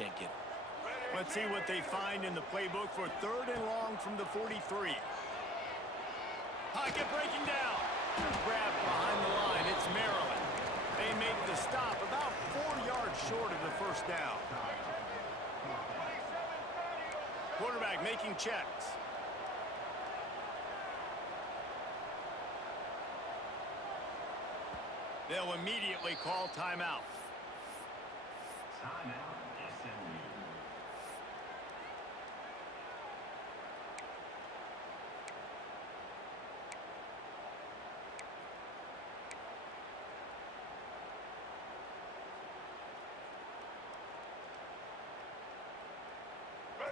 can't get it. Let's see what they find in the playbook for 3rd and long from the 43. Pocket breaking down. Grab behind the line. It's Maryland. They make the stop about 4 yards short of the first down. Quarterback making checks. They'll immediately call timeout. Timeout, SMU.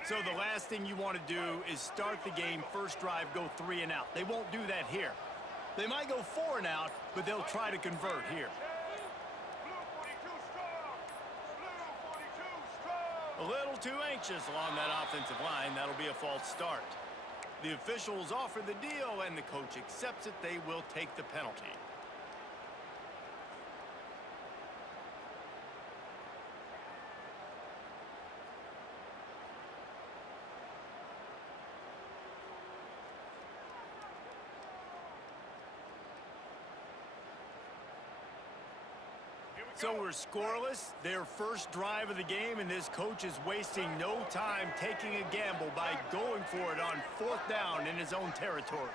So the last thing you want to do is start the game, first drive, go 3 and out. They won't do that here. They might go 4 and out, but they'll try to convert here. A little too anxious along that offensive line. That'll be a false start. The officials offer the deal, and the coach accepts it. They will take the penalty. So we're scoreless, their first drive of the game, and this coach is wasting no time taking a gamble by going for it on 4th down in his own territory.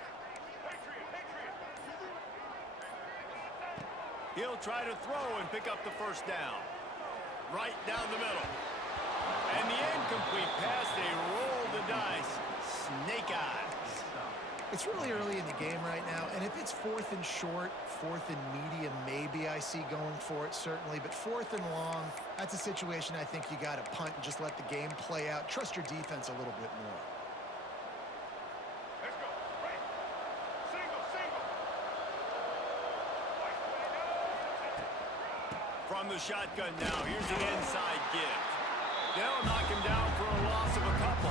He'll try to throw and pick up the first down. Right down the middle. And the incomplete pass, they roll the dice. Snake eyes. It's really early in the game right now, and if it's 4th and short, 4th and medium, maybe I see going for it, certainly. But 4th and long, that's a situation I think you got to punt and just let the game play out. Trust your defense a little bit more. Let's go. Right. Single. From the shotgun now, here's the inside give. They'll knock him down for a loss of a couple.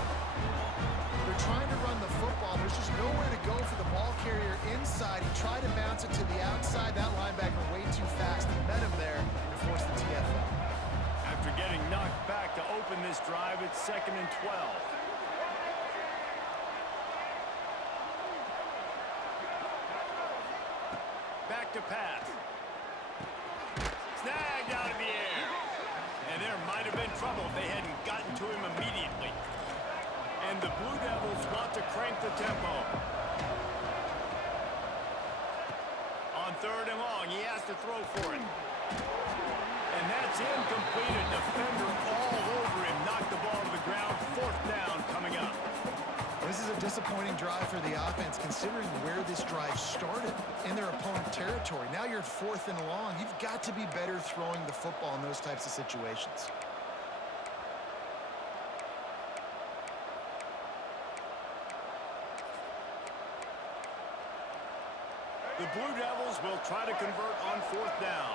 They're trying to run the football. There's just nowhere to go for the ball carrier inside. He tried to bounce it to the outside. That linebacker way too fast. He met him there and forced the TFL. After getting knocked back to open this drive, it's 2nd and 12. Back to pass. Snagged out of the air. And there might have been trouble if they hadn't gotten to him immediately. And the Blue Devils want to crank the tempo. On 3rd and long, he has to throw for it. And that's incomplete. A defender all over him. Knocked the ball to the ground. 4th down coming up. This is a disappointing drive for the offense, considering where this drive started in their opponent territory. Now you're at 4th and long. You've got to be better throwing the football in those types of situations. The Blue Devils will try to convert on 4th down.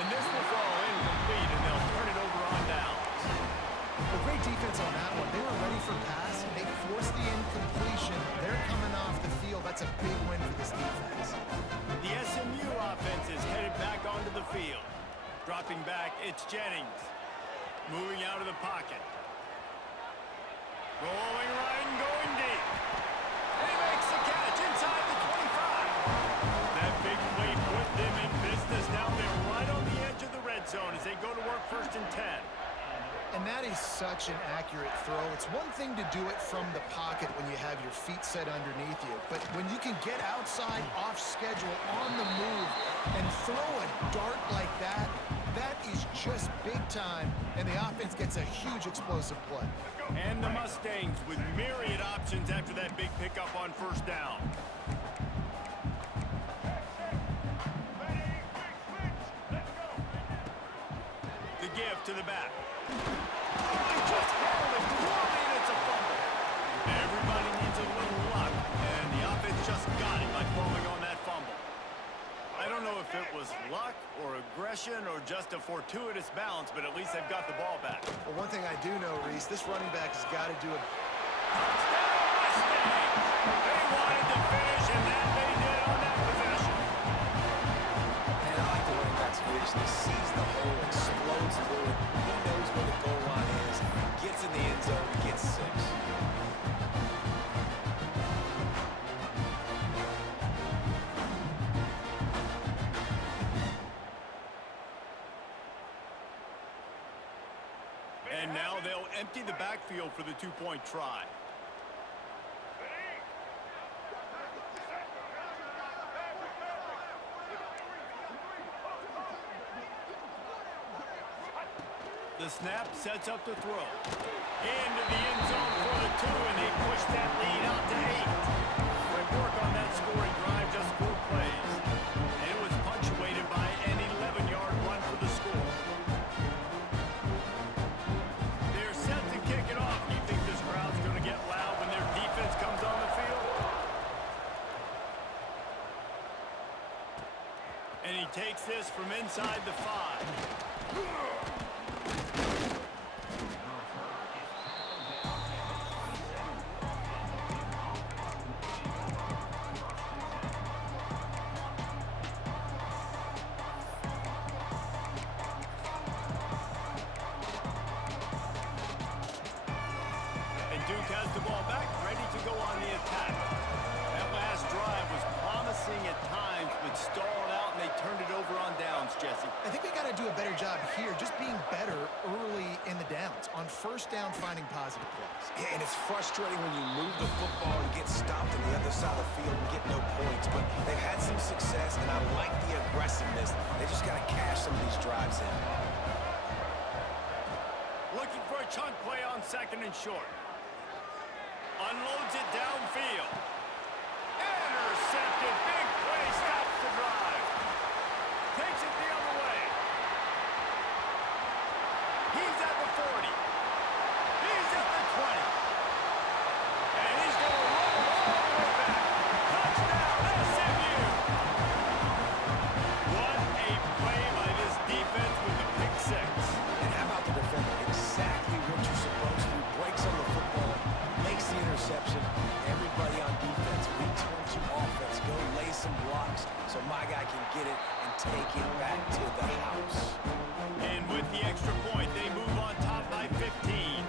And this will fall incomplete, and they'll turn it over on downs. Well, great defense on that one. They were ready for pass. They forced the incompletion. They're coming off the field. That's a big win for this defense. The SMU offense is headed back onto the field. Dropping back, it's Jennings. Moving out of the pocket. Rolling right and going deep. And he makes the catch inside the 25. That big play put them in business down there right on the edge of the red zone as they go to work 1st and 10. And that is such an accurate throw. It's one thing to do it from the pocket when you have your feet set underneath you, but when you can get outside, off schedule, on the move, and throw a dart like that, that is just big time, and the offense gets a huge explosive play. And the Mustangs with myriad options after that big pickup on 1st down. The give to the back. He just held it poorly, and it's a fumble. Everybody needs a little luck, and the offense just got it by falling on that fumble. I don't know if it was luck or aggression or just a fortuitous bounce, but at least they've got the ball back. Well, one thing I do know, Reese, this running back has got to do it. They wanted to finish, and that they did on that possession. And I like the running back's vision. He sees the hole, explodes through it. He knows where the goal line is, gets in the end zone, and gets 6. And now they'll empty the backfield for the two-point try. The snap sets up the throw. Into the end zone for the 2, and they push that lead out to 8. Quick work on that scoring drive, just 4 plays. And it was punctuated by an 11-yard run for the score. They're set to kick it off. Do you think this crowd's going to get loud when their defense comes on the field? And he takes this from inside the 5. Duke has the ball back, ready to go on the attack. That last drive was promising at times, but stalled out, and they turned it over on downs, Jesse. I think they got to do a better job here, just being better early in the downs. On first down, finding positive plays. Yeah, and it's frustrating when you move the football and get stopped on the other side of the field and get no points. But they've had some success, and I like the aggressiveness. They just got to cash some of these drives in. Looking for a chunk play on 2nd and short. Unloads it downfield. Intercepted. Big play. Stops the drive. Takes it the other way. He's at the 40. He's at the 20. And he's going to roll all the way back. Touchdown, SMU. What a play by this defense with a pick 6. And how about the defender? Exactly what you're supposed to do. Breaks on the football, makes the interception. Everybody on defense, we turn to offense. Go lay some blocks so my guy can get it and take it back to the house. And with the extra point, they move on top by 15.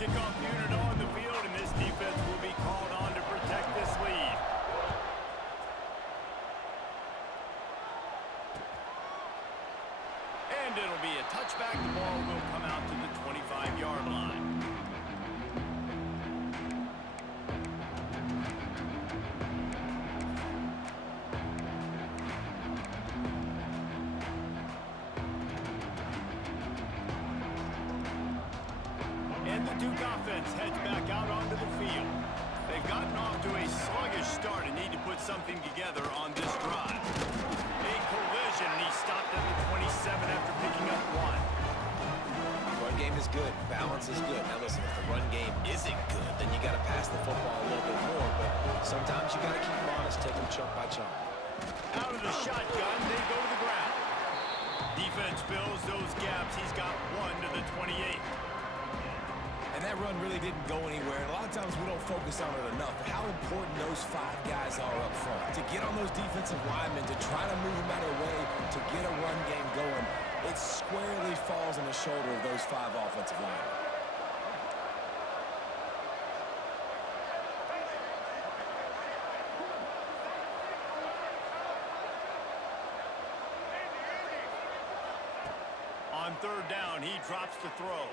Kickoff unit on the field, and this defense will be called on to protect this lead. And it'll be a touchback. The ball will come out to the 25-yard line. And the Duke offense heads back out onto the field. They've gotten off to a sluggish start and need to put something together on this drive. A collision, and he stopped at the 27 after picking up 1. Run game is good. Balance is good. Now listen, if the run game isn't good, then you got to pass the football a little bit more. But sometimes you got to keep them honest, take them chunk by chunk. Out of the shotgun, they go to the ground. Defense fills those gaps. He's got 1 to the 28. And that run really didn't go anywhere. And a lot of times we don't focus on it enough. But how important those 5 guys are up front. To get on those defensive linemen, to try to move them out of the way, to get a run game going, it squarely falls on the shoulder of those 5 offensive linemen. On 3rd down, he drops the throw.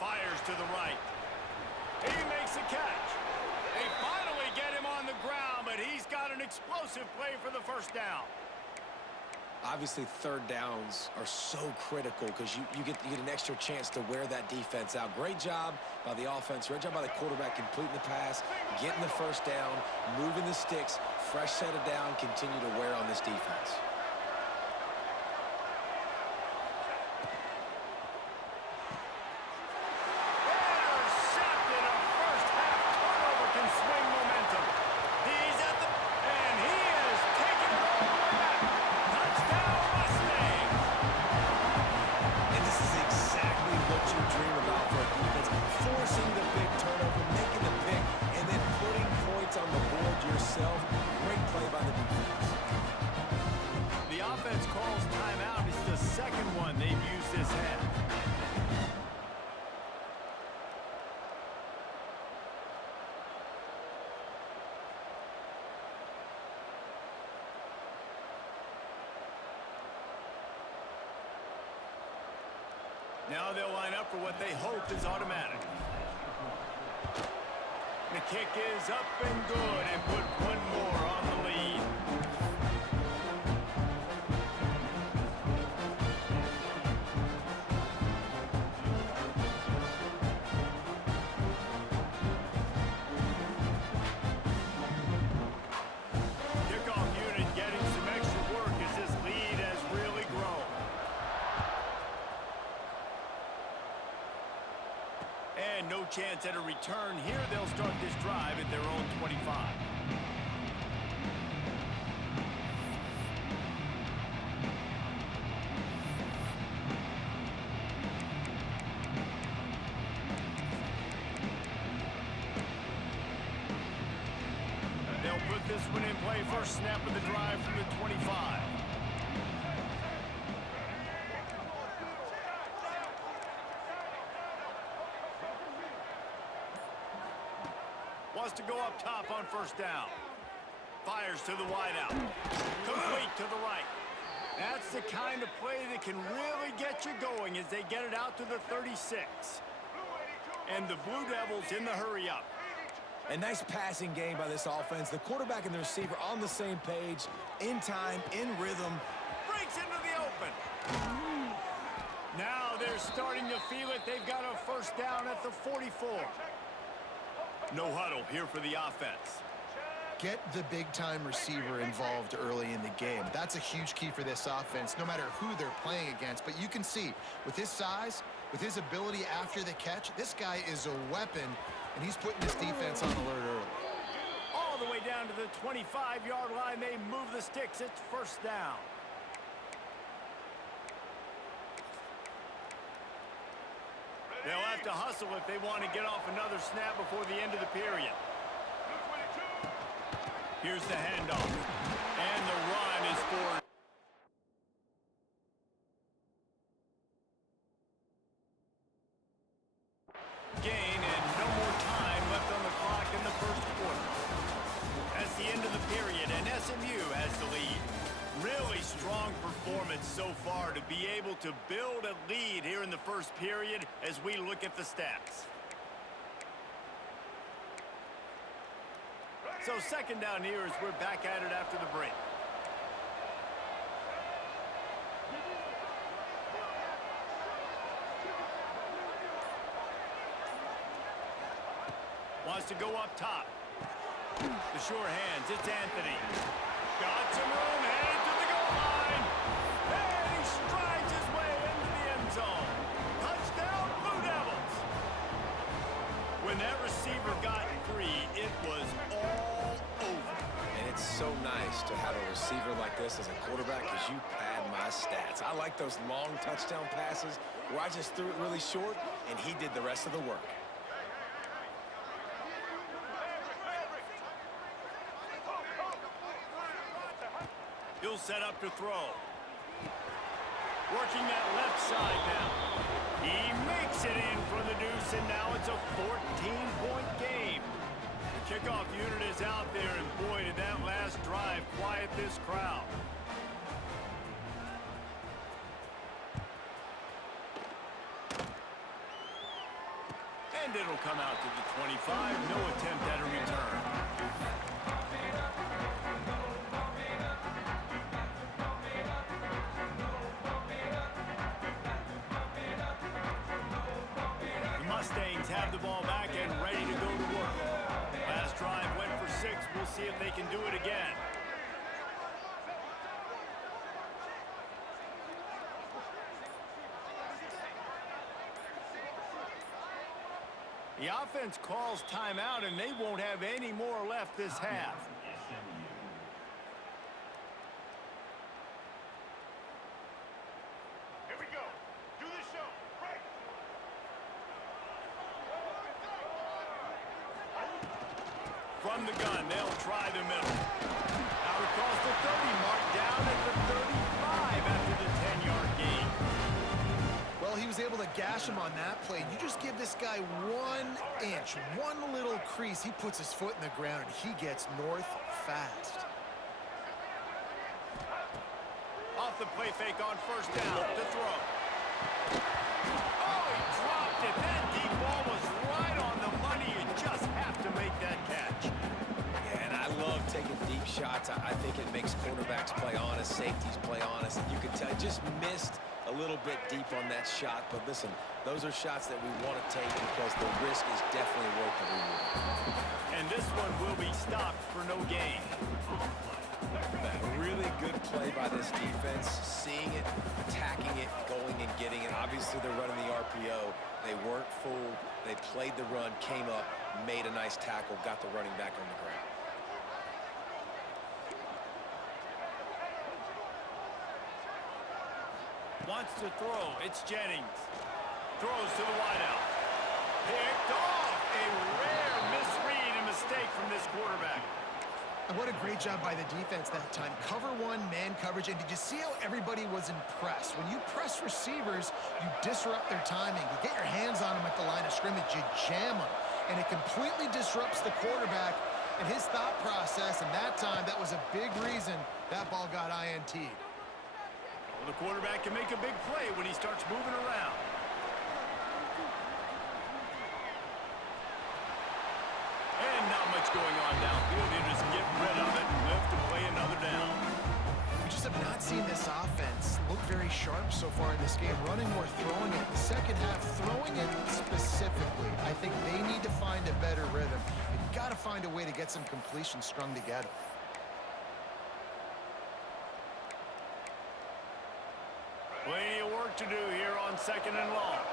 Fires to the right. He makes a catch. They finally get him on the ground, but he's got an explosive play for the 1st down. Obviously, 3rd downs are so critical because you get an extra chance to wear that defense out. Great job by the offense. Great job by the quarterback completing the pass, getting the 1st down, moving the sticks, fresh set of down, continue to wear on this defense. Now they'll line up for what they hope is automatic. The kick is up and good, and put one more on the lead. Kickoff unit getting some extra work as this lead has really grown. And no chance at a return here. They'll start this drive at their own 25. They'll put this one in play. First snap of the drive from the 25. Wants to go up top on first down. Fires to the wideout. Complete to the right. That's the kind of play that can really get you going as they get it out to the 36. And the Blue Devils in the hurry up. A nice passing game by this offense. The quarterback and the receiver on the same page, in time, in rhythm. Breaks into the open. Now they're starting to feel it. They've got a first down at the 44. No huddle here for the offense. Get the big-time receiver involved early in the game. That's a huge key for this offense, no matter who they're playing against. But you can see, with his size, with his ability after the catch, this guy is a weapon, and he's putting his defense on alert early. All the way down to the 25-yard line. They move the sticks. It's first down. They'll have to hustle if they want to get off another snap before the end of the period. Here's the handoff. And the run is for... gain, and no more time left on the clock in the first quarter. That's the end of the period, and SMU has the lead. Really strong performance so far to be able to build a lead here in the first period as we look at the stats. So second down here as we're back at it after the break. Wants to go up top. The sure hands, it's Anthony. Got some room, headed to the goal line. And he strides his way into the end zone. Touchdown, Blue Devils. When that receiver got free, it was all over. And it's so nice to have a receiver like this as a quarterback because you pad my stats. I like those long touchdown passes where I just threw it really short and he did the rest of the work. He'll set up to throw. Working that left side now. He makes it in for the deuce, and now it's a 14-point game. The kickoff unit is out there, and boy, did that last drive quiet this crowd. And it'll come out to the 25. No attempt at a return. Mustangs have the ball back and ready to go to work. Last drive went for 6. We'll see if they can do it again. The offense calls timeout, and they won't have any more left this half. Here we go. Do the show. Right. From the gun, they'll try the middle. Out across the 30, marked down at the 35 after the 10-yard gain. Well, he was able to gash him on that play. You just give this guy 1 inch, one little crease. He puts his foot in the ground, and he gets north fast. Off the play fake on first down to throw. Oh, that catch. Yeah, and I love taking deep shots. I think it makes quarterbacks play honest, safeties play honest. And you can tell, just missed a little bit deep on that shot. But listen, those are shots that we want to take because the risk is definitely worth the reward. And this one will be stopped for no gain. A really good play by this defense, seeing it, attacking it, going and getting it. Obviously, they're running the RPO. They weren't fooled. They played the run, came up, made a nice tackle, got the running back on the ground. Wants to throw. It's Jennings. Throws to the wideout. Picked off. A rare misread and mistake from this quarterback. And what a great job by the defense that time. Cover one, man coverage. And did you see how everybody was impressed? When you press receivers, you disrupt their timing. You get your hands on them at the line of scrimmage. You jam them. And it completely disrupts the quarterback and his thought process. And that time, that was a big reason that ball got INT'd. Well, the quarterback can make a big play when he starts moving around. And not much going on downfield. You just get rid of it and live to play another down. We just have not seen this offense look very sharp so far in this game, running or throwing it. The second half, throwing it specifically, I think they need to find a better rhythm. You've got to find a way to get some completions strung together. Plenty of work to do here on 2nd and long.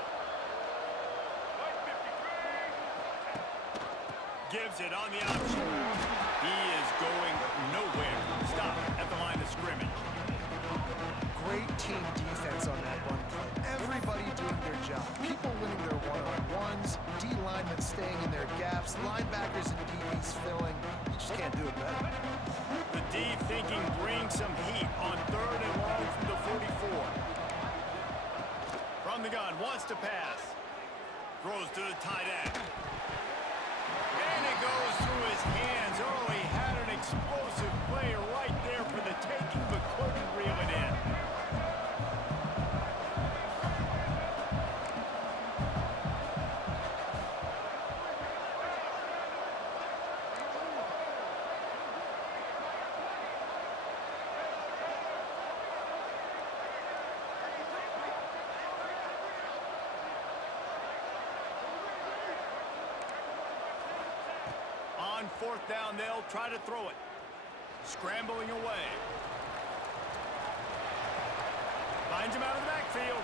Gives it on the option. He is going nowhere. Stop at the line of scrimmage. Great team defense on that run play. Everybody doing their job. People winning their one-on-ones, D-linemen staying in their gaps, linebackers and DBs filling. You just can't do it better. The D thinking brings some heat on 3rd and long from the 44. From the gun, wants to pass. Throws to the tight end. And it goes through his hands. Oh, he had an explosive play right there for the taking, but couldn't reel it in. On 4th down, they'll try to throw it. Scrambling away. Finds him out of the backfield.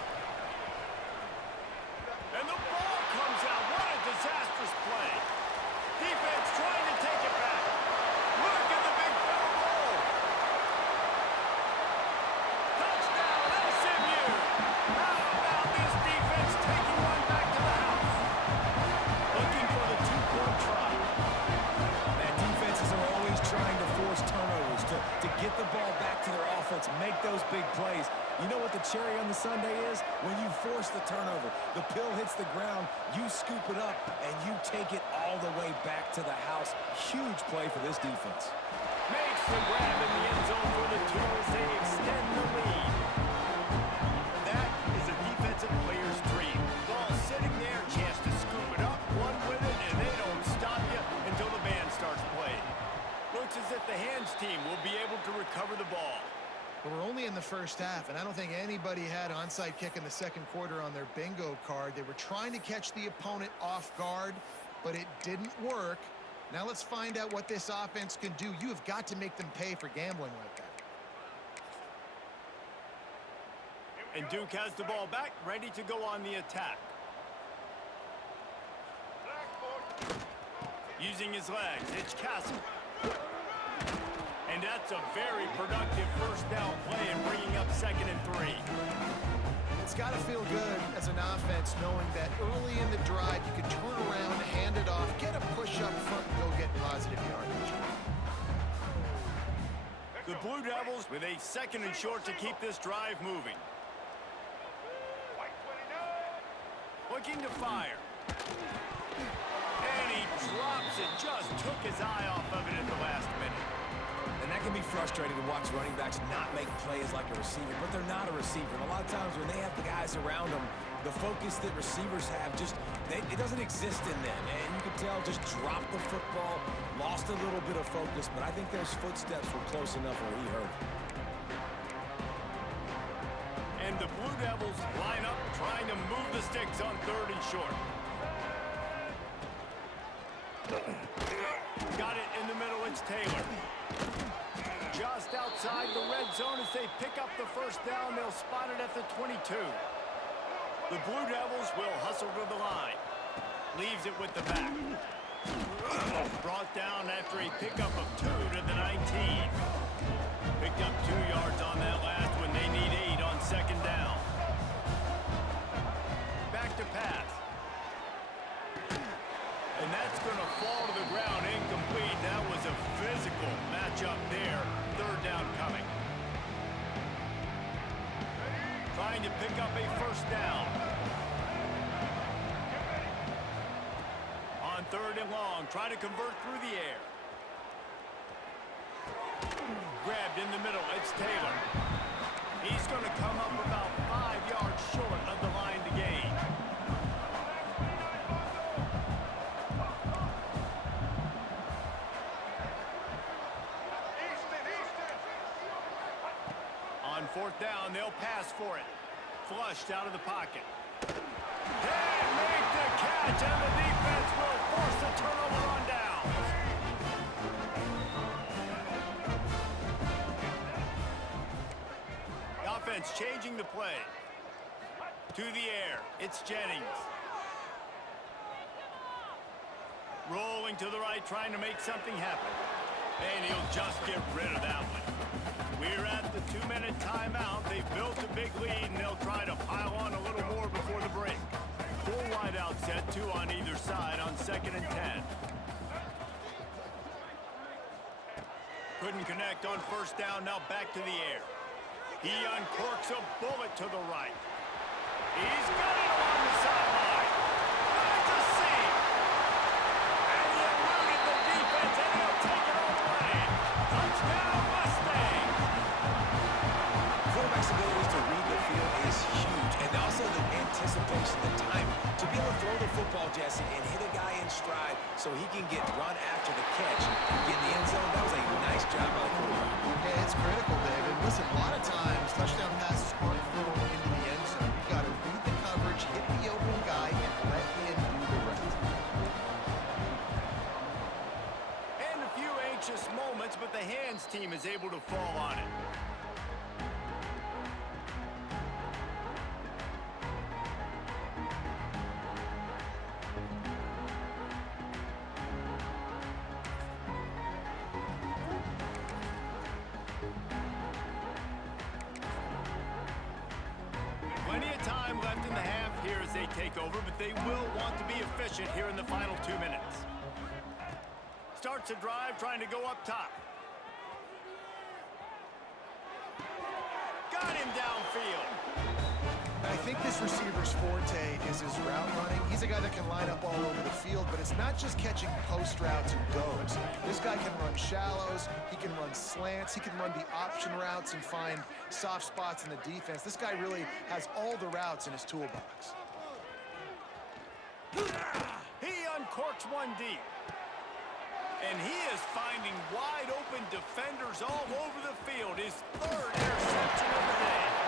And the ball comes out. What a disastrous play. Defense trying to take it back. Look at the big foul roll. Touchdown, SMU. How about this defense taking one back to the house? Looking for the 2-point try. Defenses are always trying to force turnovers, to get the ball back to their offense, make those big plays. You know what the cherry on the sundae is? When you force the turnover, the pill hits the ground, you scoop it up, and you take it all the way back to the house. Huge play for this defense. Makes the grab in the end zone for the two as they extend the lead. That is a defensive player's dream. Ball sitting there, chance to scoop it up, run with it, and they don't stop you until the band starts playing. Looks as if the hands team will be able to recover the ball. But we're only in the first half, and I don't think anybody had onside kick in the second quarter on their bingo card. They were trying to catch the opponent off guard, but it didn't work. Now let's find out what this offense can do. You have got to make them pay for gambling like that. And Duke has the ball back, ready to go on the attack. Using his legs, it's Castle. And that's a very productive first down play and bringing up 2nd and 3. It's got to feel good as an offense knowing that early in the drive you can turn around, hand it off, get a push up front, and go get positive yardage. The Blue Devils with a 2nd and short to keep this drive moving. Looking to fire. And he drops it, just took his eye off of it at the last minute. And that can be frustrating to watch running backs not make plays like a receiver, but they're not a receiver. And a lot of times when they have the guys around them, the focus that receivers have just It doesn't exist in them, and you can tell just dropped the football, lost a little bit of focus, but I think those footsteps were close enough where he heard it. And the Blue Devils line up trying to move the sticks on 3rd and short. Got it in the middle, it's Taylor. Just outside the red zone as they pick up the first down. They'll spot it at the 22. The Blue Devils will hustle to the line. Leaves it with the back. Brought down after a pickup of 2 to the 19. Picked up 2 yards on that last when they need 8 on 2nd down. Back to pass. And that's going to fall to the ground incomplete. That was a physical matchup there. 3rd down coming. Trying to pick up a first down. On 3rd and long, trying to convert through the air. Grabbed in the middle, it's Taylor. He's going to come up about 5 yards short of the line to gain. On 4th down, they'll pass for it. Flushed out of the pocket. They make the catch, and the defense will force a turnover on downs. The offense changing the play. To the air, it's Jennings. Rolling to the right, trying to make something happen. And he'll just get rid of that one. We're at the 2-minute timeout. They've built a big lead, and they'll try to pile on a little more before the break. 4 wideout set, 2 on either side on 2nd and 10. Couldn't connect on 1st down, now back to the air. He uncorks a bullet to the right. He's got it along the sideline. That's a seam. And he eluded the defense, and he'll take it all the way. Touchdown, Mustangs. Quarterback's abilities to read the field is huge, and also the anticipation, the time to be able to throw the football, Jesse, and hit a guy in stride so he can get run after the catch and get in the end zone. That was a nice job by the quarterback. Yeah, it's critical, David. Listen, a lot of times touchdown passes aren't thrown into the end zone. You've got to read the coverage, hit the open guy, and let him do the rest. And a few anxious moments, but the hands team is able to fall on it. Plenty of time left in the half here as they take over, but they will want to be efficient here in the final 2 minutes. Starts a drive trying to go up top. Got him downfield. I think this receiver's forte is his route running. He's a guy that can line up all over the field, but it's not just catching post routes and goes. This guy can run shallows, he can run slants, he can run the option routes and find soft spots in the defense. This guy really has all the routes in his toolbox. He uncorks one deep. And he is finding wide open defenders all over the field. His 3rd interception of the day.